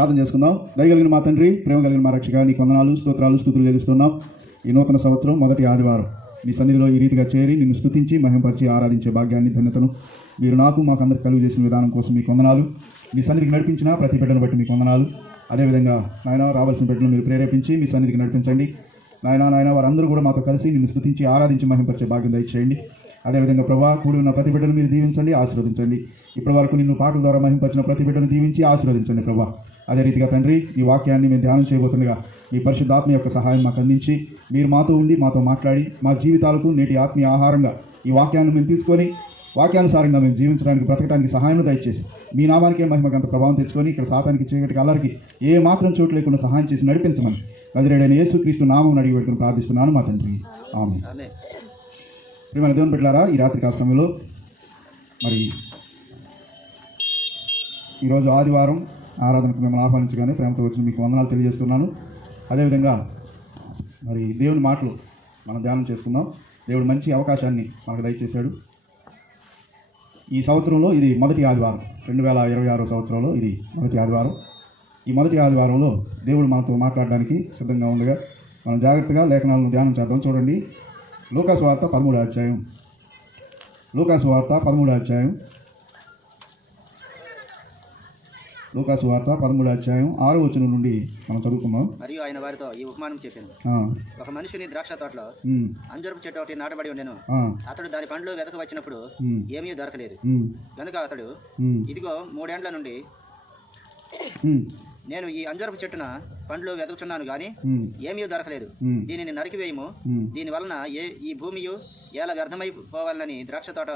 ప్రార్థన చేసుకుందాం. దయగలిగిన మా తండ్రి ప్రేమ కలిగిన మా రక్షక నీ కొందనాలు స్తోత్రాలు స్థుతులు చెల్లిస్తున్నాం. ఈ నూతన సంవత్సరం మొదటి ఆదివారం. మీ సన్నిధిలో ఈ రీతిగా చేరి నిన్ను స్థుతించి మహింపరిచి ఆరాధించే భాగ్యాన్ని ధన్యతను మీరు నాకు మాకు అందరికి కలుగు చేసిన విధానం కోసం మీ కొందనాలు మీ సన్నిధికి నడిపించిన ప్రతి బిడ్డను బట్టి మీ కొందనాలు అదేవిధంగా నాయన రావాల్సిన బిడ్డను మీరు ప్రేరేపించి మీ సన్నిధికి నడిపించండి. నాయన నాయన వారందరూ కూడా మాతో కలిసి నిన్ను స్థుతించి ఆరాధించి మహింపరిచే భాగ్యం దయచేయండి. అదేవిధంగా ప్రభా కూడి ఉన్న ప్రతి బిడ్డను మీరు దీవించండి ఆశీర్వదించండి. ఇప్పటి వరకు నిన్ను పాటల ద్వారా మహింపరిచిన ప్రతి బిడ్డను దీవించి ఆశీర్వదించండి ప్రభా. అదే రీతిగా తండ్రి ఈ వాక్యాన్ని మేము ధ్యానం చేయబోతుండగా మీ పరిశుద్ధాత్మ యొక్క సహాయం మాకు అందించి మీరు మాతో ఉండి మాతో మాట్లాడి మా జీవితాలకు నేటి ఆత్మీయ ఆహారంగా ఈ వాక్యాన్ని మేము తీసుకొని వాక్యానుసారంగా మేము జీవించడానికి బ్రతకడానికి సహాయం దయచేసి మీ నామానికే మహిమకు అంత ప్రభావం తెచ్చుకొని ఇక్కడ సాతానికి చీకటికి అల్లరికి ఏ మాత్రం చోటు లేకుండా సహాయం చేసి నడిపించమని నజరేడైన యేసుక్రీస్తు నామం అడిగి పెట్టుకుని ప్రార్థిస్తున్నాను మా తండ్రి. ఆమె ఆమె ప్రియమైన దేవుని పెట్టారా ఈ రాత్రి కాల సమయంలో మరి ఈరోజు ఆదివారం ఆరాధనకు మిమ్మల్ని ఆహ్వానించగానే ప్రేమతో వచ్చిన మీకు వందనాలు తెలియజేస్తున్నాను. అదేవిధంగా మరి దేవుని మాటలు మనం ధ్యానం చేసుకుందాం. దేవుడు మంచి అవకాశాన్ని మనకు దయచేశాడు. ఈ సంవత్సరంలో ఇది మొదటి ఆదివారం. రెండు వేల ఇరవై ఆరో సంవత్సరంలో ఇది మొదటి ఆదివారం. ఈ మొదటి ఆదివారంలో దేవుడు మనతో మాట్లాడడానికి సిద్ధంగా ఉండగా మనం జాగ్రత్తగా లేఖనాలను ధ్యానం చేద్దాం. చూడండి. లూకాసు వార్త పదమూడు అధ్యాయం. లూకాసు వార్త పదమూడు అధ్యాయం. లూకాసు వార్త పదమూడు అధ్యాయం ఆరో వచనం నుండి మనం చదువుకుందాం. మరియు ఆయన వారితో ఈ ఉపమానం చెప్పాను. ఆ, ఒక మనుషుని ద్రాక్ష తోటలో అంజరపు చెట్టు ఒకటి నాటబడి ఉండెను. అతడు దాని పండ్లు వెతక వచ్చినప్పుడు ఏమీ దొరకలేదు. కనుక అతడు ఇదిగో మూడేండ్ల నుండి నేను ఈ అంజరపు చెట్టున పండ్లు వెతుకుచున్నాను గాని ఏమీ దొరకలేదు. దీనిని నరికివేయము. దీని వలన ఏ ఈ భూమియు ఎలా వ్యర్థమైపోవాలని ద్రాక్ష తోట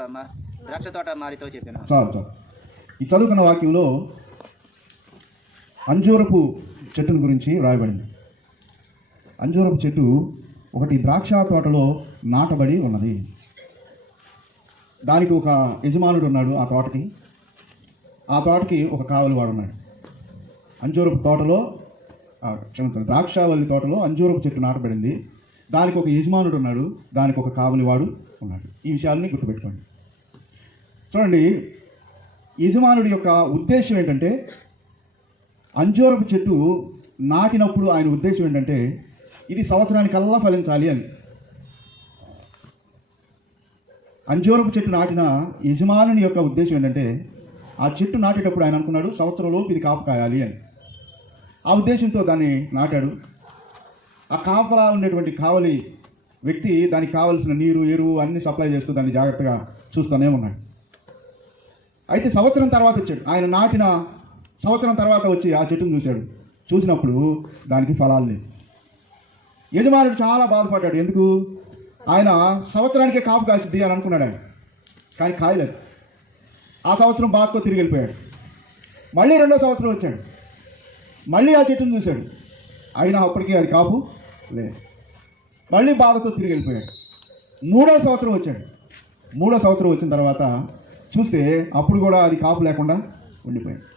ద్రాక్ష తోట మారితో చెప్పాను. చాలు చాలు. ఈ చదువుకున్న వాక్యంలో అంజూరపు చెట్టును గురించి వ్రాయబడింది. అంజూరపు చెట్టు ఒకటి ద్రాక్ష తోటలో నాటబడి ఉన్నది. దానికి ఒక యజమానుడు ఉన్నాడు ఆ తోటకి. ఆ తోటకి ఒక కావలివాడు ఉన్నాడు. అంజూరపు తోటలో క్షమించండి ద్రాక్షావల్లి తోటలో అంజూరపు చెట్టు నాటబడింది. దానికి ఒక యజమానుడు ఉన్నాడు దానికి ఒక కావలివాడు ఉన్నాడు. ఈ విషయాలని గుర్తుపెట్టుకోండి. చూడండి యజమానుడి యొక్క ఉద్దేశం ఏంటంటే అంజూరపు చెట్టు నాటినప్పుడు ఆయన ఉద్దేశం ఏంటంటే ఇది సంవత్సరానికల్లా ఫలించాలి అని. అంజూరపు చెట్టు నాటిన యజమానుని యొక్క ఉద్దేశం ఏంటంటే ఆ చెట్టు నాటేటప్పుడు ఆయన అనుకున్నాడు సంవత్సరంలోపు ఇది కాపు కాయాలి అని. ఆ ఉద్దేశంతో దాన్ని నాటాడు. ఆ కాపలా ఉండేటువంటి కావలి వ్యక్తి దానికి కావలసిన నీరు ఎరువు అన్ని సప్లై చేస్తూ దాన్ని జాగ్రత్తగా చూస్తూనే ఉన్నాడు. అయితే సంవత్సరం తర్వాత వచ్చాడు. ఆయన నాటిన సంవత్సరం తర్వాత వచ్చి ఆ చెట్టును చూశాడు. చూసినప్పుడు దానికి ఫలాలు లేవు. యజమానుడు చాలా బాధపడ్డాడు. ఎందుకు? ఆయన సంవత్సరానికే కాపు కాసిద్ది అని అనుకున్నాడు ఆయన. కానీ కాయలేదు. ఆ సంవత్సరం బాధతో తిరిగి వెళ్ళిపోయాడు. మళ్ళీ రెండో సంవత్సరం వచ్చాడు. మళ్ళీ ఆ చెట్టును చూశాడు. అయినా అప్పటికీ అది కాపు లేదు. మళ్ళీ బాధతో తిరిగి వెళ్ళిపోయాడు. మూడో సంవత్సరం వచ్చాడు. మూడో సంవత్సరం వచ్చిన తర్వాత చూస్తే అప్పుడు కూడా అది కాపు లేకుండా ఉండిపోయాడు.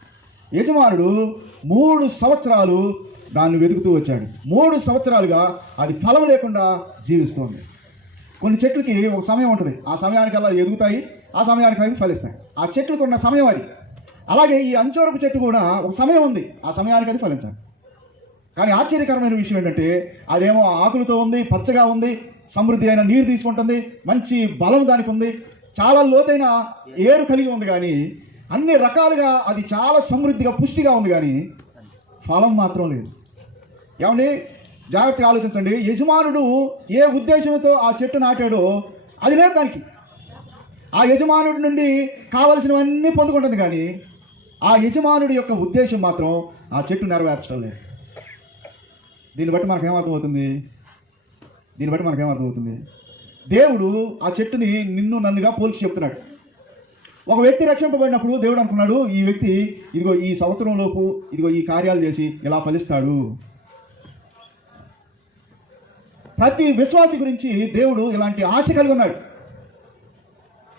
యజమానుడు మూడు సంవత్సరాలు దాన్ని వెతుకుతూ వచ్చాడు. మూడు సంవత్సరాలుగా అది ఫలం లేకుండా జీవిస్తోంది. కొన్ని చెట్లకి ఒక సమయం ఉంటుంది. ఆ సమయానికల్లా ఎదుగుతాయి ఆ సమయానికి అవి ఫలిస్తాయి. ఆ చెట్లకు ఉన్న సమయం అది. అలాగే ఈ అంచోరపు చెట్టు కూడా ఒక సమయం ఉంది. ఆ సమయానికి అది ఫలించాలి. కానీ ఆశ్చర్యకరమైన విషయం ఏంటంటే అదేమో ఆకులతో ఉంది పచ్చగా ఉంది సమృద్ధి అయిన నీరు తీసుకుంటుంది మంచి బలం దానికి ఉంది చాలా లోతైన ఏరు కలిగి ఉంది కానీ అన్ని రకాలుగా అది చాలా సమృద్ధిగా పుష్టిగా ఉంది కానీ ఫలం మాత్రం లేదు. ఏమండి? జాగ్రత్తగా ఆలోచించండి. యజమానుడు ఏ ఉద్దేశంతో ఆ చెట్టు నాటాడో అది లేదు దానికి. ఆ యజమానుడి నుండి కావలసినవన్నీ పొందుకుంటుంది కానీ ఆ యజమానుడి యొక్క ఉద్దేశం మాత్రం ఆ చెట్టు నెరవేర్చడం లేదు. దీన్ని బట్టి మనకు ఏమర్థమవుతుంది దీన్ని బట్టి మనకు ఏమర్థమవుతుంది దేవుడు ఆ చెట్టుని నిన్ను నన్నుగా పోల్చి చెప్తున్నాడు. ఒక వ్యక్తి రక్షింపబడినప్పుడు దేవుడు అనుకున్నాడు ఈ వ్యక్తి ఇదిగో ఈ సంవత్సరం లోపు ఇదిగో ఈ కార్యాలు చేసి ఇలా ఫలిస్తాడు. ప్రతి విశ్వాసి గురించి దేవుడు ఇలాంటి ఆశ కలిగి ఉన్నాడు.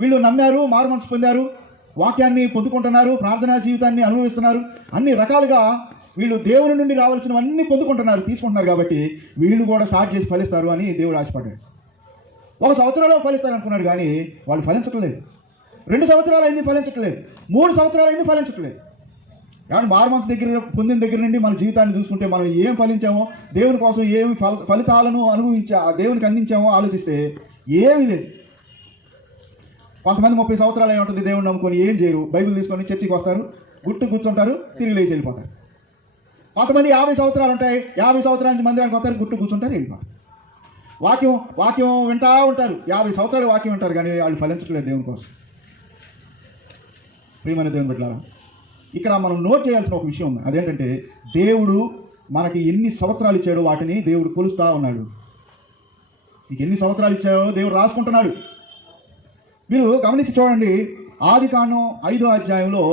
వీళ్ళు నమ్మారు మారు మనసు పొందారు వాక్యాన్ని పొందుకుంటున్నారు ప్రార్థనా జీవితాన్ని అనుభవిస్తున్నారు అన్ని రకాలుగా వీళ్ళు దేవుని నుండి రావాల్సినవన్నీ పొందుకుంటున్నారు తీసుకుంటున్నారు కాబట్టి వీళ్ళు కూడా స్టార్ట్ చేసి ఫలిస్తారు అని దేవుడు ఆశపడ్డాడు. ఒక సంవత్సరంలో ఫలిస్తారు అనుకున్నాడు కానీ వాళ్ళు ఫలించట్లేదు. రెండు సంవత్సరాలు అయింది ఫలించట్లేదు. మూడు సంవత్సరాలు అయింది ఫలించట్లేదు. ఏమంటే మారు మనసు దగ్గర పొందిన దగ్గర నుండి మన జీవితాన్ని చూసుకుంటే మనం ఏం ఫలించామో దేవుని కోసం ఏమి ఫల ఫలితాలను అనుభవించా దేవునికి అందించామో ఆలోచిస్తే ఏమీ లేదు. కొంతమంది ముప్పై సంవత్సరాలు ఏముంటుంది దేవుని నమ్ముకొని ఏం చేయరు. బైబిల్ తీసుకొని చర్చికి వస్తారు గుట్టు కూర్చుంటారు తిరిగి లేచి వెళ్ళిపోతారు. కొంతమంది యాభై సంవత్సరాలు ఉంటాయి యాభై సంవత్సరాల నుంచి మందిరానికి వస్తారు గుట్టు కూర్చుంటారు వెళ్ళిపోతారు. వాక్యం వాక్యం వింటా ఉంటారు. యాభై సంవత్సరాలు వాక్యం వింటారు కానీ వాళ్ళు ఫలించట్లేదు దేవుని కోసం. ప్రియమైన దేవుని బిడ్డలారా ఇక్కడ మనం నోట్ చేయాల్సిన ఒక విషయం ఉంది. అదేంటంటే దేవుడు మనకి ఎన్ని సంవత్సరాలు ఇచ్చాడో వాటిని దేవుడు కొలుస్తూ ఉన్నాడు. నీకు ఎన్ని సంవత్సరాలు ఇచ్చాడో దేవుడు రాసుకుంటున్నాడు. మీరు గమనించి చూడండి ఆది కాండం ఐదో అధ్యాయంలో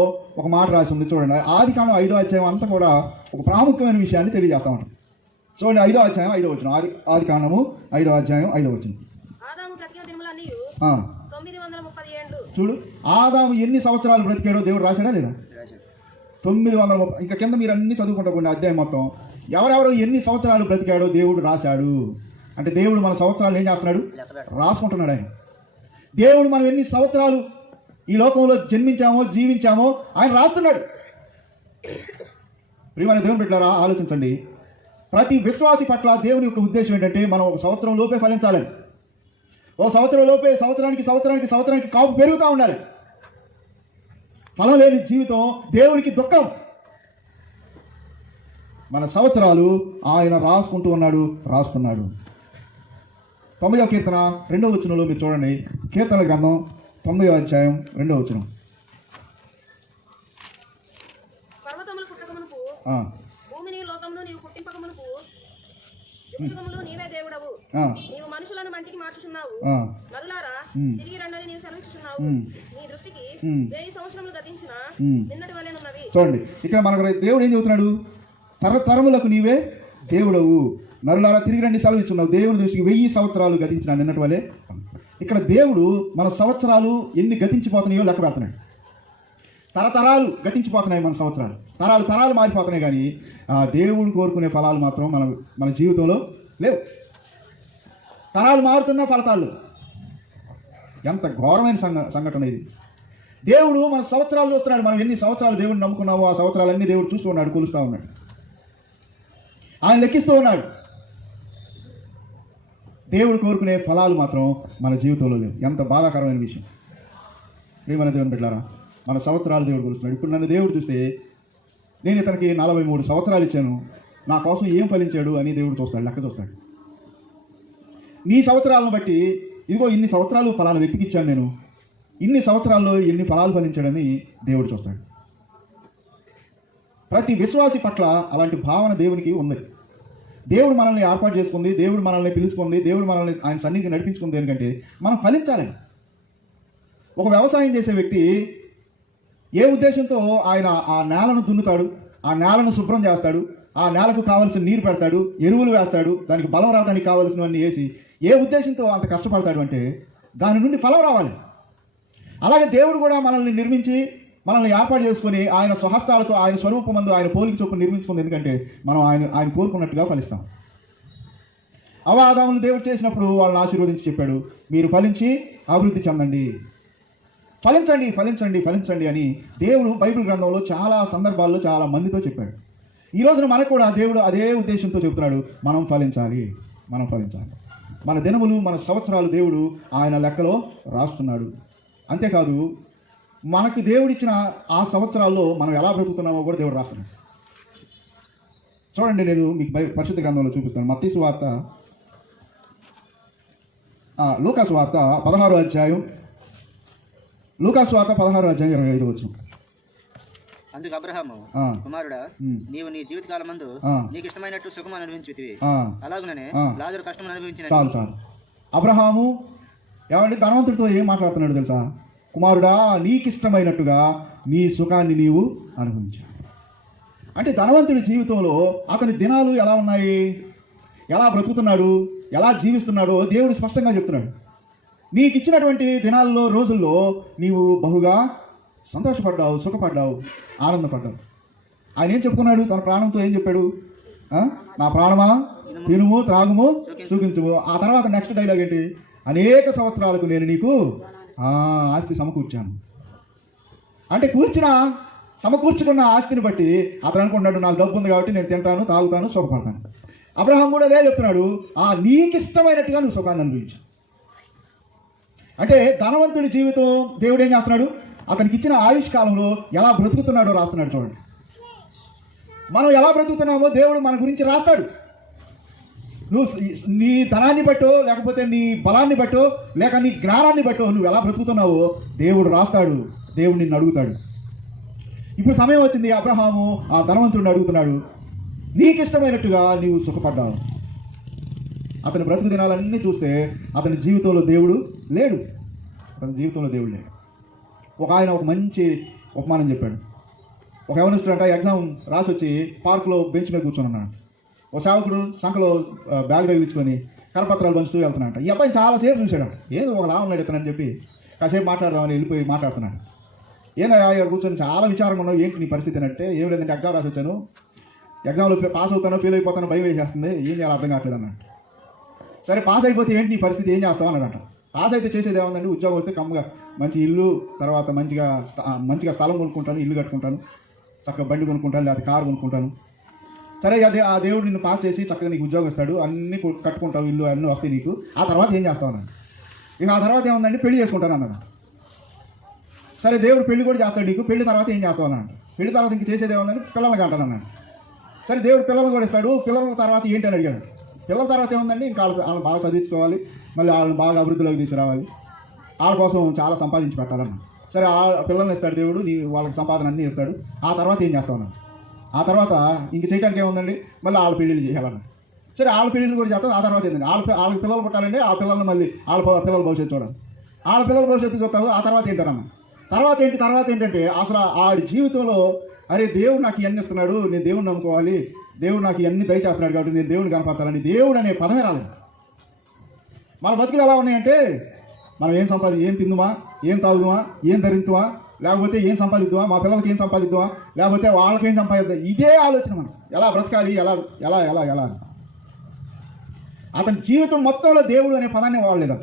ఒక మాట రాసి ఉంది చూడండి. ఆది కాండం ఐదో అధ్యాయం అంతా కూడా ఒక ప్రాముఖ్యమైన విషయాన్ని తెలియజేస్తా ఉంటాం చూడండి ఐదో అధ్యాయం ఐదో వచ్చిన ఆది ఆది కాండము ఐదో అధ్యాయం ఐదో వచ్చిన ఆదాము బ్రతికిన దినములన్నీ తొమ్మిది వందల ముప్పై ఏళ్ళు చూడు ఆదాము ఎన్ని సంవత్సరాలు బ్రతికాడో దేవుడు రాశాడా లేదా? తొమ్మిది వందల ముప్పై ఇంకా కింద మీరు అన్ని చదువుకుంటా అధ్యాయం మొత్తం. ఎవరెవరు ఎన్ని సంవత్సరాలు బ్రతికాడో దేవుడు రాశాడు. అంటే దేవుడు మన సంవత్సరాలు ఏం చేస్తున్నాడు? రాసుకుంటున్నాడు ఆయన. దేవుడు మనం ఎన్ని సంవత్సరాలు ఈ లోకంలో జన్మించామో జీవించామో ఆయన రాస్తున్నాడు. ప్రియమైన దేవుని పెట్టారా ఆలోచించండి. ప్రతి విశ్వాసి పట్ల దేవుని యొక్క ఉద్దేశం ఏంటంటే మనం ఒక సంవత్సరం లోపే ఫలించాలని. ఓ సంవత్సరం లోపే సంవత్సరానికి సంవత్సరానికి సంవత్సరానికి కాపు పెరుగుతూ ఉండాలి ఫలం లేని జీవితం దేవునికి దుఃఖం. మన సంవత్సరాలు ఆయన రాసుకుంటూ ఉన్నాడు రాస్తున్నాడు. తొంభైవ కీర్తన రెండవ వచనంలో మీరు చూడండి. కీర్తన గ్రంథం తొంభైవ అధ్యాయం రెండవ వచనం. నీవు మనుషులను మంటికి మార్చుచున్నావు. నరులారా. తిరిగి రండని నీవు సెలవిస్తున్నావు. నీ దృష్టికి. వెయ్యి సంవత్సరములు గతించిన. నిన్నటి వలెనున్నవి చూడండి ఇక్కడ మనకు దేవుడు ఏం చెబుతున్నాడు? తరతరములకు నీవే దేవుడవు. నరులారా తిరిగి రండి సెలవు ఇచ్చున్నావు దేవుని దృష్టికి వెయ్యి సంవత్సరాలు గతించిన నిన్నటి వలె. ఇక్కడ దేవుడు మన సంవత్సరాలు ఎన్ని గతించిపోతున్నాయో లెక్క పెడుతున్నాడు. తరతరాలు గతించిపోతున్నాయి మన సంవత్సరాలు. తరాలు తరాలు మారిపోతున్నాయి కానీ ఆ దేవుడు కోరుకునే ఫలాలు మాత్రం మన మన జీవితంలో లేవు. తరాలు మారుతున్న ఫలితాలు. ఎంత ఘోరమైన సంఘ సంఘటన ఇది. దేవుడు మన సంవత్సరాలు చూస్తున్నాడు. మనం ఎన్ని సంవత్సరాలు దేవుడిని నమ్ముకున్నామో ఆ సంవత్సరాలన్నీ దేవుడు చూస్తూ ఉన్నాడు కూలుస్తూ ఉన్నాడు. ఆయన లెక్కిస్తూ ఉన్నాడు. దేవుడు కోరుకునే ఫలాలు మాత్రం మన జీవితంలో లేవు. ఎంత బాధాకరమైన విషయం. ప్రియమైన దేవుని బిడ్డారా మన సంవత్సరాలు దేవుడు కొలుస్తున్నాడు. ఇప్పుడు నన్ను దేవుడు చూస్తే నేను ఇతనికి నలభై మూడు సంవత్సరాలు ఇచ్చాను. నా కోసం ఏం ఫలించాడు అని దేవుడు చూస్తాడు లెక్క చూస్తాడు. నీ సంవత్సరాలను బట్టి ఇదిగో ఇన్ని సంవత్సరాలు ఫలానా వ్యక్తికి ఇచ్చాను నేను. ఇన్ని సంవత్సరాల్లో ఎన్ని ఫలాలు ఫలించాడని దేవుడు చూస్తాడు. ప్రతి విశ్వాసి పట్ల అలాంటి భావన దేవునికి ఉంది. దేవుడు మనల్ని ఏర్పాటు చేసుకుంది దేవుడు మనల్ని పిలుచుకుంది దేవుడు మనల్ని ఆయన సన్నిధి నడిపించుకుంది ఎందుకంటే మనం ఫలించాలని. ఒక వ్యవసాయం చేసే వ్యక్తి ఏ ఉద్దేశంతో ఆయన ఆ నేలను దున్నుతాడు ఆ నేలను శుభ్రం చేస్తాడు ఆ నేలకు కావలసిన నీరు పెడతాడు ఎరువులు వేస్తాడు దానికి బలం రావడానికి కావలసినవన్నీ వేసి ఏ ఉద్దేశంతో అంత కష్టపడతాడు అంటే దాని నుండి ఫలం రావాలి. అలాగే దేవుడు కూడా మనల్ని నిర్మించి మనల్ని ఏర్పాటు చేసుకొని ఆయన స్వహస్తాలతో ఆయన స్వరూపమందు ఆయన పోలికి చొప్పున నిర్మించుకుంది. ఎందుకంటే మనం ఆయన ఆయన కోరుకున్నట్టుగా ఫలిస్తాం. అవాదాములు దేవుడు చేసినప్పుడు వాళ్ళని ఆశీర్వదించి చెప్పాడు మీరు ఫలించి అభివృద్ధి చెందండి. ఫలించండి ఫలించండి ఫలించండి అని దేవుడు బైబిల్ గ్రంథంలో చాలా సందర్భాల్లో చాలా మందితో చెప్పాడు. ఈ రోజున మనకు కూడా దేవుడు అదే ఉద్దేశంతో చెబుతున్నాడు మనం ఫలించాలి మనం ఫలించాలి. మన దినములు మన సంవత్సరాలు దేవుడు ఆయన లెక్కలో రాస్తున్నాడు. అంతేకాదు మనకు దేవుడిచ్చిన ఆ సంవత్సరాల్లో మనం ఎలా బ్రతుకుతున్నామో కూడా దేవుడు రాస్తున్నాడు. చూడండి నేను మీకు పరిశుద్ధ గ్రంథంలో చూపిస్తాను మత్తీసు వార్త ఆ, లూకాసు వార్త పదహారో అధ్యాయం లూకాసు వార్త పదహారో అధ్యాయం ఇరవై ఐదు వచ్చు అందుకు అబ్రహాము కుమారుడా నీవు నీ జీవితకాలం మందు. నీకు ఇష్టమైనట్టు సుఖం అనుభవించుతివి అలాగుననే ఆ. లాజరు కష్టం అనుభవించిన చాలు చాలు. అబ్రహాము ఏమండి ధనవంతుడితో ఏం మాట్లాడుతున్నాడు తెలుసా? కుమారుడా నీకిష్టమైనట్టుగా నీ సుఖాన్ని నీవు అనుభవించు అంటే ధనవంతుడి జీవితంలో అతని దినాలు ఎలా ఉన్నాయి? ఎలా బ్రతుకుతున్నాడు? ఎలా జీవిస్తున్నాడో దేవుడు స్పష్టంగా చెప్తున్నాడు. నీకు ఇచ్చినటువంటి దినాల్లో రోజుల్లో నీవు బహుగా సంతోషపడ్డావు సుఖపడ్డావు ఆనందపడ్డావు. ఆయన ఏం చెప్పుకున్నాడు? తన ప్రాణంతో ఏం చెప్పాడు? నా ప్రాణమా? తినుము త్రాగుము సుఖించుము. ఆ తర్వాత నెక్స్ట్ డైలాగ్ ఏంటి? అనేక సంవత్సరాలకు నేను నీకు ఆస్తి సమకూర్చాను. అంటే కూర్చిన సమకూర్చుకున్న ఆస్తిని బట్టి అతను అనుకుంటున్నాడు నాకు డబ్బు ఉంది కాబట్టి నేను తింటాను తాగుతాను సుఖపడతాను. అబ్రహాం కూడా అదే చెప్తున్నాడు ఆ నీకు ఇష్టమైనట్టుగా నువ్వు సుఖాన్ని అనుభవించు. అంటే ధనవంతుడి జీవితం దేవుడు ఏం చేస్తున్నాడు? అతనికి ఇచ్చిన ఆయుష్ కాలంలో ఎలా బ్రతుకుతున్నాడో రాస్తున్నాడు చూడండి. మనం ఎలా బ్రతుకుతున్నామో దేవుడు మన గురించి రాస్తాడు. నువ్వు నీ ధనాన్ని బట్టో లేకపోతే నీ బలాన్ని బట్టో లేక నీ జ్ఞానాన్ని బట్టో నువ్వు ఎలా బ్రతుకుతున్నావో దేవుడు రాస్తాడు. దేవుడు నిన్ను అడుగుతాడు. ఇప్పుడు సమయం వచ్చింది. అబ్రహాము ఆ ధనవంతుడిని అడుగుతున్నాడు. నీకు ఇష్టమైనట్టుగా నీవు సుఖపడ్డావు. అతని బ్రతుకు దినాలన్నీ చూస్తే అతని జీవితంలో దేవుడు లేడు. అతని జీవితంలో దేవుడు లేడు. ఒక ఆయన ఒక మంచి ఉపమానం చెప్పాడు. ఒక యవనస్తుడంట ఎగ్జామ్ రాసి వచ్చి పార్కులో బెంచ్ మీద కూర్చొని ఉన్నాడు. ఒక సేవకుడు సంఖలో బ్యాగ్ తగిలించుకొని కరపత్రాలు పంచుతూ వెళ్తున్నాడు ఈ అబ్బాయి చాలాసేపు చూశాడు. ఏదో ఒక లా ఉన్నాడు ఇతనని చెప్పి కాసేపు మాట్లాడదామని వెళ్ళిపోయి మాట్లాడుతున్నాడు. ఏందయ్యా ఇక్కడ కూర్చొని చాలా విచారంగా ఉన్నావు. ఏంటి నీ పరిస్థితి అంటే ఏం లేదంటే ఎగ్జామ్ రాసి వచ్చాను ఎగ్జామ్లో పాస్ అవుతానో ఫెయిల్ అయిపోతానో భయం వేసేస్తుంది. ఏం చేయాలి అర్థం కావట్లేదు అన్నాడు సరే పాస్ అయిపోతే ఏంటి నీ పరిస్థితి? ఏం చేస్తావు? అన్నాడట. పాస్ అయితే చేసేది ఏముందండి? ఉద్యోగం వస్తే కమ్మగా మంచి ఇల్లు తర్వాత మంచిగా మంచిగా స్థలం కొనుక్కుంటాను ఇల్లు కట్టుకుంటాను చక్కగా బండి కొనుక్కుంటాను లేదా కారు కొనుక్కుంటాను. సరే అదే ఆ దేవుడు నిన్ను పాస్ చేసి చక్కగా నీకు ఉద్యోగం ఇస్తాడు అన్నీ కట్టుకుంటావు ఇల్లు అన్నీ వస్తాయి నీకు. ఆ తర్వాత ఏం చేస్తావు అన్నాడు. ఇక ఆ తర్వాత ఏముందండి? పెళ్ళి చేసుకుంటాను అన్నాడు. సరే దేవుడు పెళ్ళి కూడా చేస్తాడు నీకు పెళ్ళి తర్వాత ఏం చేస్తావు అన్నాడు. పెళ్ళి తర్వాత ఇంక చేసేది ఏముందని పిల్లలకి అంటాను అన్నాడు. సరే దేవుడు పిల్లలు కూడా ఇస్తాడు పిల్లల తర్వాత ఏంటి అని అడిగాడు. పిల్లల తర్వాత ఏముందండి? ఇంకా వాళ్ళ వాళ్ళని బాగా చదివించుకోవాలి. మళ్ళీ వాళ్ళని బాగా అభివృద్ధిలోకి తీసుకురావాలి. వాళ్ళ కోసం చాలా సంపాదించి పెట్టాలన్నా. సరే ఆ పిల్లల్ని ఇస్తాడు దేవుడు నీ వాళ్ళకి సంపాదన అన్నీ ఇస్తాడు. ఆ తర్వాత ఏం చేస్తావు ఆ తర్వాత ఇంక చేయడానికి ఏముందండి? మళ్ళీ వాళ్ళ పెళ్ళిళ్ళు చేయాలన్నా. సరే వాళ్ళ పెళ్ళిళ్ళు కూడా చేస్తాం. ఆ తర్వాత ఏంటండి వాళ్ళ వాళ్ళ వాళ్ళకి పిల్లలు పుట్టాలండి ఆ పిల్లల్ని మళ్ళీ వాళ్ళ పిల్లల భవిష్యత్తు చూడాలి. వాళ్ళ పిల్లల భవిష్యత్తు చూస్తావు. ఆ తర్వాత ఏంటన్నా తర్వాత ఏంటి తర్వాత ఏంటంటే అసలు ఆడి జీవితంలో అరే దేవుడు నాకు ఇవన్నీ ఇస్తున్నాడు నేను దేవుడిని నమ్ముకోవాలి. దేవుడు నాకు ఇవన్నీ దయచేస్తున్నాడు కాబట్టి నేను దేవుడిని కనపరచాలని దేవుడు అనే పదమే రాలేదు. మన బతుకులు ఎలా ఉన్నాయంటే మనం ఏం సంపాది ఏం తిందుమా ఏం తాగుదుమా ఏం ధరించుమా లేకపోతే ఏం సంపాదిద్దామా మా పిల్లలకి ఏం సంపాదిద్దామా లేకపోతే వాళ్ళకి ఏం సంపాదిద్దాం ఇదే ఆలోచన మనం ఎలా బ్రతకాలి ఎలా ఎలా ఎలా ఎలా అతని జీవితం మొత్తంలో దేవుడు అనే పదాన్ని వాడలేదట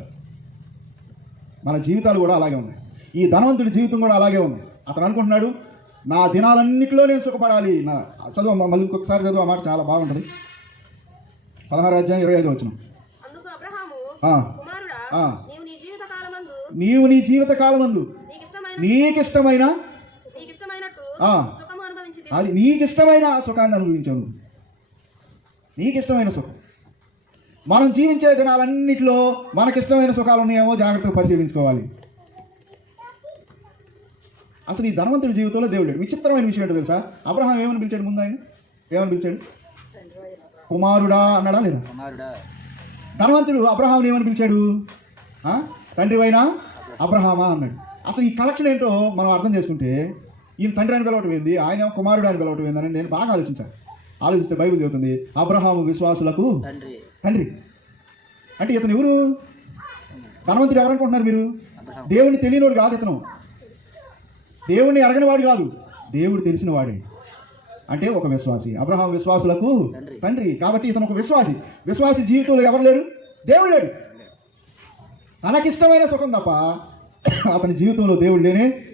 మన జీవితాలు కూడా అలాగే ఉన్నాయి. ఈ ధనవంతుడి జీవితం కూడా అలాగే ఉంది. అతను అనుకుంటున్నాడు నా దినాలన్నింటిలో నేను సుఖపడాలి. నా చదువు మళ్ళీ ఇంకొకసారి చదువు ఆ మాట చాలా బాగుంటుంది. పదహారు అధ్యాయం ఇరవై ఐదు వచ్చిన ఆ, ఆ. నీవు నీ జీవిత కాలమందు నీవు నీ జీవిత కాలమందు నీకు ఇష్టమైన నీకు ఇష్టమైన నీకు ఇష్టమైనట్టు ఆ. సుఖము అనుభవించి అది నీకు ఇష్టమైన సుఖాన్ని అనుభవించావు నువ్వు. నీకు ఇష్టమైన సుఖం. మనం జీవించే దినాలన్నింటిలో మనకిష్టమైన సుఖాలు ఉన్నాయేమో జాగ్రత్తగా పరిశీలించుకోవాలి. అసలు ఈ ధనవంతుడి జీవితంలో దేవుడు. విచిత్రమైన విషయం ఏంటో తెలుసా? అబ్రహాం ఏమని పిలిచాడు ముందు ఆయన? ఏమని పిలిచాడు? కుమారుడా అన్నాడా లేదా? ధనవంతుడు అబ్రహాంని ఏమని పిలిచాడు? తండ్రి అయినా అబ్రహామా అన్నాడు. అసలు ఈ కలెక్షన్ ఏంటో మనం అర్థం చేసుకుంటే ఈయన తండ్రి అని పిలవటం ఏంది ఆయన కుమారుడు అని పిలవటం ఏందని నేను బాగా ఆలోచించాను. ఆలోచిస్తే బైబిల్ చెబుతుంది అబ్రహాము విశ్వాసులకు తండ్రి. తండ్రి. అంటే ఇతను ఎవరు? ధనవంతుడు ఎవరనుకుంటున్నారు మీరు? అబ్రహాం దేవుడిని తెలియనివాడు కాదు ఇతను. దేవుడిని ఎరగని వాడు కాదు. దేవుడు తెలిసిన వాడే. అంటే ఒక విశ్వాసి. అబ్రహాం విశ్వాసులకు తండ్రి. కాబట్టి ఇతను ఒక విశ్వాసి. విశ్వాసి జీవితంలో ఎవరు లేరు? దేవుడు లేడు. తనకిష్టమైన సుఖం తప్ప అతని జీవితంలో దేవుడు లేనే.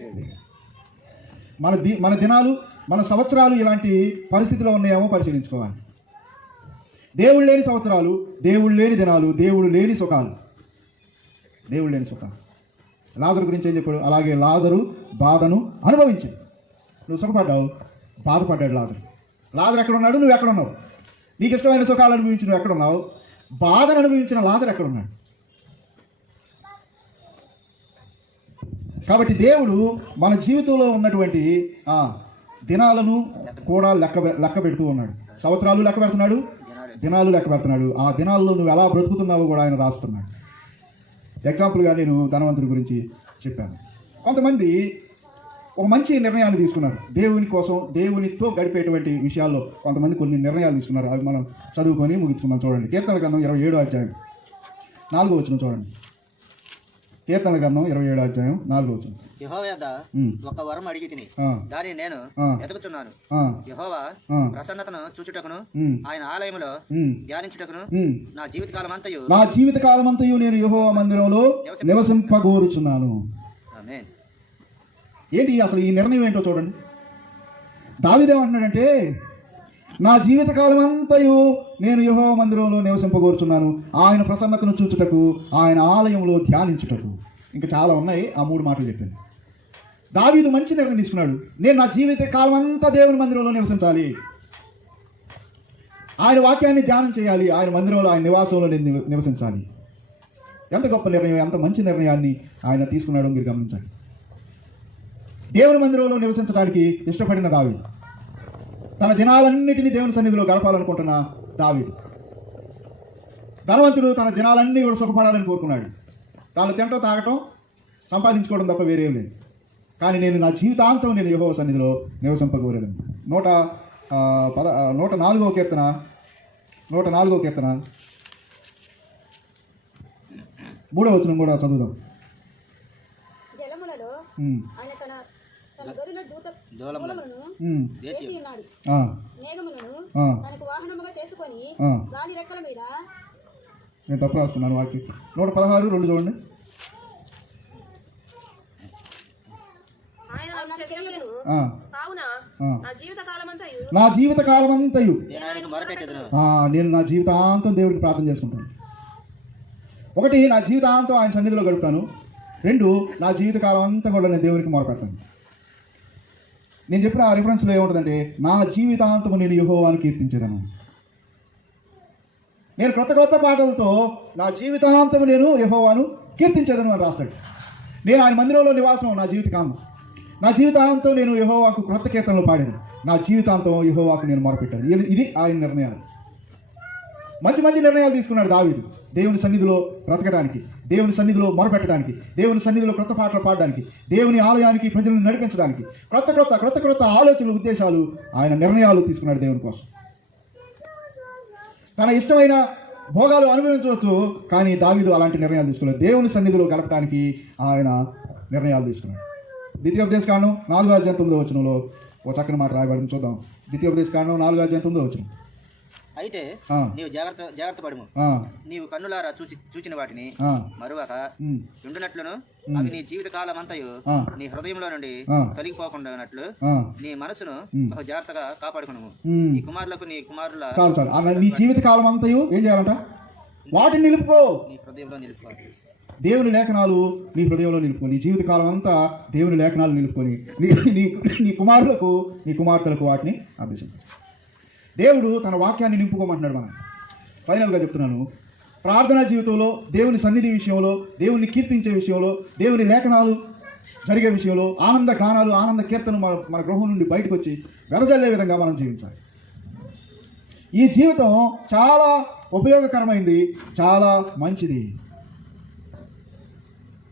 మన ది మన దినాలు మన సంవత్సరాలు ఇలాంటి పరిస్థితిలో ఉన్నాయేమో పరిశీలించుకోవాలి. దేవుడు లేని సంవత్సరాలు దేవుడు లేని దినాలు దేవుడు లేని సుఖాలు. దేవుడు లేని సుఖాలు. లాజరు గురించి ఏం చెప్పాడు? అలాగే లాజరు బాధను అనుభవించాడు. నువ్వు సుఖపడ్డావు? బాధపడ్డాడు లాజరు. లాజరు ఎక్కడ ఉన్నాడు నువ్వు ఎక్కడ ఉన్నావు నీకు ఇష్టమైన సుఖాలు అనుభవించి నువ్వు ఎక్కడ ఉన్నావు బాధను అనుభవించిన లాజరు ఎక్కడ ఉన్నాడు కాబట్టి దేవుడు మన జీవితంలో ఉన్నటువంటి దినాలను కూడా లెక్క లెక్క పెడుతూ ఉన్నాడు. సంవత్సరాలు లెక్క పెడుతున్నాడు? దినాలు లెక్క పెడుతున్నాడు. ఆ దినాల్లో నువ్వు ఎలా బ్రతుకుతున్నావో కూడా ఆయన రాస్తున్నాడు. ఎగ్జాంపుల్గా నేను ధనవంతుడి గురించి చెప్పాను. కొంతమంది ఒక మంచి నిర్ణయాన్ని తీసుకున్నారు. దేవుని కోసం దేవునితో గడిపేటువంటి విషయాల్లో కొంతమంది కొన్ని నిర్ణయాలు తీసుకున్నారు. అవి మనం చదువుకొని ముగించుకున్నాం చూడండి. కీర్తన గ్రంథం ఇరవై ఏడో అధ్యాయం. నాలుగో వచ్చిన చూడండి. కీర్తన గ్రంథం ఇరవై ఏడో అధ్యాయం నాలుగో వచ్చిన యెహోవా ఉమ్. ఒక వరం అడిగి తిని ఆ, దాన్ని నేను ఆ, యెహోవా ప్రసన్నతను చూచుటకును ఆయన ఆలయములో ఉమ్, ధ్యానించుటకును. నా జీవితకాలం అంతయు నా జీవిత కాలమంతయు నేను యెహోవా మందిరంలో నివసింపగోరుచున్నాను. ఏంటి అసలు ఈ నిర్ణయం ఏంటో చూడండి. దావిదేమంటున్నాడంటే నా జీవితకాలం అంతయు నేను యహో మందిరంలో నివసింపగోరుచున్నాను. ఆయన ప్రసన్నతను చూచుటకు ఆయన ఆలయంలో ధ్యానించుటకు. ఇంకా చాలా ఉన్నాయి ఆ మూడు మాటలు చెప్పింది దావీదు మంచి నిర్ణయం తీసుకున్నాడు. నేను నా జీవిత కాలం అంతా దేవుని మందిరంలో నివసించాలి. ఆయన వాక్యాన్ని ధ్యానం చేయాలి. ఆయన మందిరంలో ఆయన నివాసంలో నేను నివసించాలి. ఎంత గొప్ప నిర్ణయం ఎంత మంచి నిర్ణయాన్ని ఆయన తీసుకున్నాడో మీరు గమనించండి. దేవుని మందిరంలో నివసించడానికి ఇష్టపడిన దావీదు. తన దినాలన్నిటినీ దేవుని సన్నిధిలో గడపాలనుకుంటున్న దావీదు. ధనవంతుడు తన దినాలన్నీ కూడా సుఖపడాలని కోరుకున్నాడు. తాను తినటం తాగటం సంపాదించుకోవడం తప్ప వేరేం లేదు. కానీ నేను నా జీవితాంతం నేను యహో సన్నిధిలో నివసింపకూడదని నూట పద నూట నాలుగో కీర్తన నూట నాలుగో కీర్తన. మూడో వచనం కూడా చదువుదాం. ఆయన తన తన గదిలో దూత దూలములను దూలములను ఉమ్, వేసి వేసి ఉన్నాడు. ఆ, మేఘములను ఆ, తనకు వాహనముగా చేసుకొని ఆ. గాలి రెక్కల మీద నేను తప్పు రాసుకున్నాను వాక్యం. నూట పదహారు రెండు చూడండి. నా జీవిత జీవిత కాలం అంతయు నేను నా జీవితాంతం దేవుడికి ప్రార్థన చేసుకుంటాను. ఒకటి నా జీవితాంతం ఆయన సన్నిధిలో గడుపుతాను. రెండు నా జీవితకాలం అంతా కూడా నేను దేవునికి మొరపెడతాను. నేను చెప్పిన ఆ రిఫరెన్స్లో ఏముంటుందంటే నా జీవితాంతము నేను యహోవాను కీర్తించేదను. నేను క్రొత్త క్రొత్త పాటలతో నా జీవితాంతము నేను యహోవాను కీర్తించదను అని రాస్తాడు. నేను ఆయన మందిరంలో నివాసం నా జీవితకాలం నా జీవితాంతం నేను యహోవాకు క్రొత్త కీర్తనలు పాడాను. నా జీవితాంతం యహోవాకు నేను మొరపెట్టాను. ఇది ఆయన నిర్ణయాలు. మంచి మంచి నిర్ణయాలు తీసుకున్నాడు దావీదు. దేవుని సన్నిధిలో బ్రతకడానికి దేవుని సన్నిధిలో మొరపెట్టడానికి దేవుని సన్నిధిలో క్రొత్త పాటలు పాడడానికి దేవుని ఆలయానికి ప్రజలను నడిపించడానికి క్రొత్త క్రొత్త క్రొత్త క్రొత్త ఆలోచనలు ఉద్దేశాలు ఆయన నిర్ణయాలు తీసుకున్నాడు దేవుని కోసం. తన ఇష్టమైన భోగాలు అనుభవించవచ్చు కానీ దావీదు అలాంటి నిర్ణయాలు తీసుకున్నాడు దేవుని సన్నిధిలో గడపడానికి ఆయన నిర్ణయాలు తీసుకున్నాడు. ద్వితీయోపదేశ కాండం నాలుగో అధ్యాయం తొమ్మిదో వచనంలో ఓ చక్కని మాట రాయబడింది. చూద్దాం. ద్వితీయోపదేశ కాండం నాలుగో అధ్యాయం తొమ్మిదో వచనం. అయితే నీవు జాగ్రత్త జాగ్రత్త పడము. నీవు కన్నులారా చూచి చూచిన వాటిని మరువక ఉండునట్లును. అవి నీ జీవిత కాలం అంతయు నీ హృదయంలో నుండి. తొలగిపోకుండా ఉన్నట్లు నీ మనసును. బహు జాగ్రత్తగా కాపాడుకును. నీ కుమారులకు నీ కుమారుల చాలు చాలు. అలా నీ జీవిత కాలం అంతయు ఏం చేయాలంట? వాటిని నిలుపుకో. నీ హృదయంలో నిలుపుకో. దేవుని లేఖనాలు నీ హృదయంలో నిలుపుకో నీ జీవిత కాలం అంతా దేవుని లేఖనాలు నిలుపుకొని నీ నీ నీ కుమారులకు నీ కుమార్తెలకు వాటిని అభ్యసించు. దేవుడు తన వాక్యాన్ని నింపుకోమంటున్నాడు మనం ఫైనల్గా చెప్తున్నాను. ప్రార్థనా జీవితంలో దేవుని సన్నిధి విషయంలో దేవుని కీర్తించే విషయంలో దేవుని లేఖనాలు జరిగే విషయంలో ఆనంద గానాలు ఆనంద కీర్తన మన మన గృహం నుండి బయటకు వచ్చి వెదజల్లే విధంగా మనం జీవించాలి. ఈ జీవితం చాలా ఉపయోగకరమైంది చాలా మంచిది.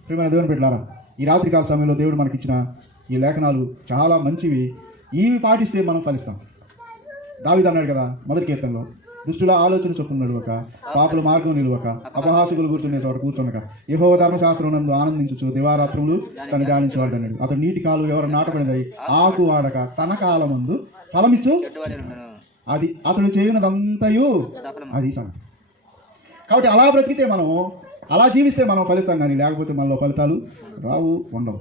ప్రియమైన దేవుని పెట్టారా ఈ రాత్రికాల సమయంలో దేవుడు మనకిచ్చిన ఈ లేఖనాలు చాలా మంచివి. ఇవి పాటిస్తే మనం ఫలిస్తాం. దావిది అన్నాడు కదా మొదటి కీర్తనలో. దుష్టుల ఆలోచన చొప్పున నడువక పాపుల మార్గం నిలువక అపహాసకులు కూర్చునే చోట కూర్చునక. యహో ధర్మశాస్త్రం నందు ఆనందించుచు దివారాత్రములు తను ధ్యానించేవాడు అన్నాడు. అతడు నీటి కాలు ఎవరు నాటబడినది ఆకు వాడక తన కాలమందు ఫలమిచ్చు. అది అతడు చేయనదంతయు అది సంగతి కాబట్టి అలా బ్రతికితే మనం అలా జీవిస్తే మనం ఫలిస్తాం కానీ లేకపోతే మనలో ఫలితాలు రావు ఉండవు.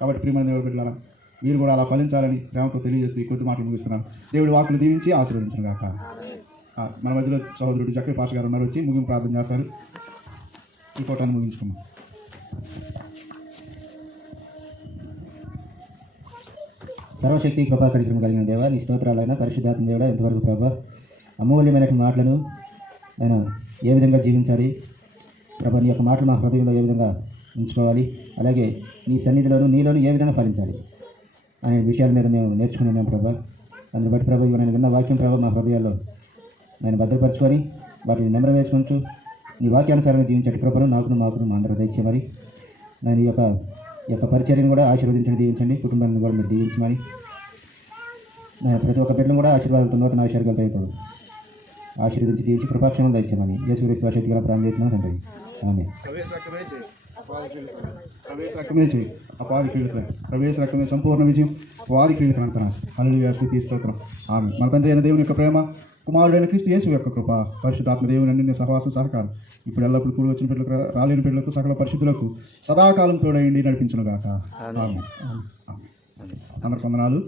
కాబట్టి ప్రియమైన దేవుడు మీరు కూడా అలా ఫలించాలని ప్రేమతో తెలియజేస్తూ కొద్ది మాటలు ముగిస్తున్నాను. దేవుడి వాకులు దీవించి ఆశీర్వదించిన కాక మన మధ్యలో సహోదరుడు చక్రి పాష గారు ఉన్నారు వచ్చి ముగింపు ప్రార్థన చేస్తారు. ఈ కోటాన్ని ముగించుకున్నాం సర్వశక్తి కృపా కరికరం కలిగిన దేవ నీ స్తోత్రాలైన పరిశుద్ధాత్మ దేవుడ ఎంతవరకు ప్రభా అమూల్యమైన మాటలను ఆయన ఏ విధంగా జీవించాలి ప్రభా నీ యొక్క మాటలు మా హృదయంలో ఏ విధంగా ఉంచుకోవాలి అలాగే నీ సన్నిధిలోను నీలోను ఏ విధంగా ఫలించాలి. అనే విషయాల మీద మేము నేర్చుకుని ఉన్నాం ప్రభా. దాన్ని బట్టి ప్రభా ఇవి నేను విన్న వాక్యం ప్రభావ మా హృదయాల్లో నేను భద్రపరచుకొని వాటిని నెమర వేసుకొంచు నీ వాక్యానుసారంగా జీవించే కృపను నాకును మాకును మా అందరూ దయచేయమని. దాని ఈ యొక్క ఈ యొక్క పరిచర్యను కూడా ఆశీర్వదించండి దీవించండి కుటుంబాన్ని కూడా మీరు దీవించమని. నేను ప్రతి ఒక్క బిడ్డను కూడా ఆశీర్వాదాలతో నూతన ఆశీర్వాదాలు తగ్గుతాడు ఆశీర్వదించి దీవించి కృపాక్షేమం దయచేయమని. యేసుక్రీస్తు శక్తి గల ప్రాణం చేసిన తండ్రి ఆమె ప్రవేశ రక్తమే చేయి. అపాది క్రీడకు ప్రవేశ రక్తమే సంపూర్ణ విజయం. అపాది క్రీడకు అంతనాశ అల్లు స్థుతి స్తోత్రం. ఆమె మన తండ్రి అయిన దేవుని యొక్క ప్రేమ కుమారుడైన క్రీస్తు యేసు యొక్క కృప పరిశుద్ధాత్మ దేవుని అన్ని సహవాసం సహకారం. ఇప్పుడు ఎల్లప్పుడు కూడి వచ్చిన బిడ్డలకు రాలేని బిడ్డలకు సకల పరిశుద్ధులకు సదాకాలం తోడైండి నడిపించును గాక అందరికి వందనాలు.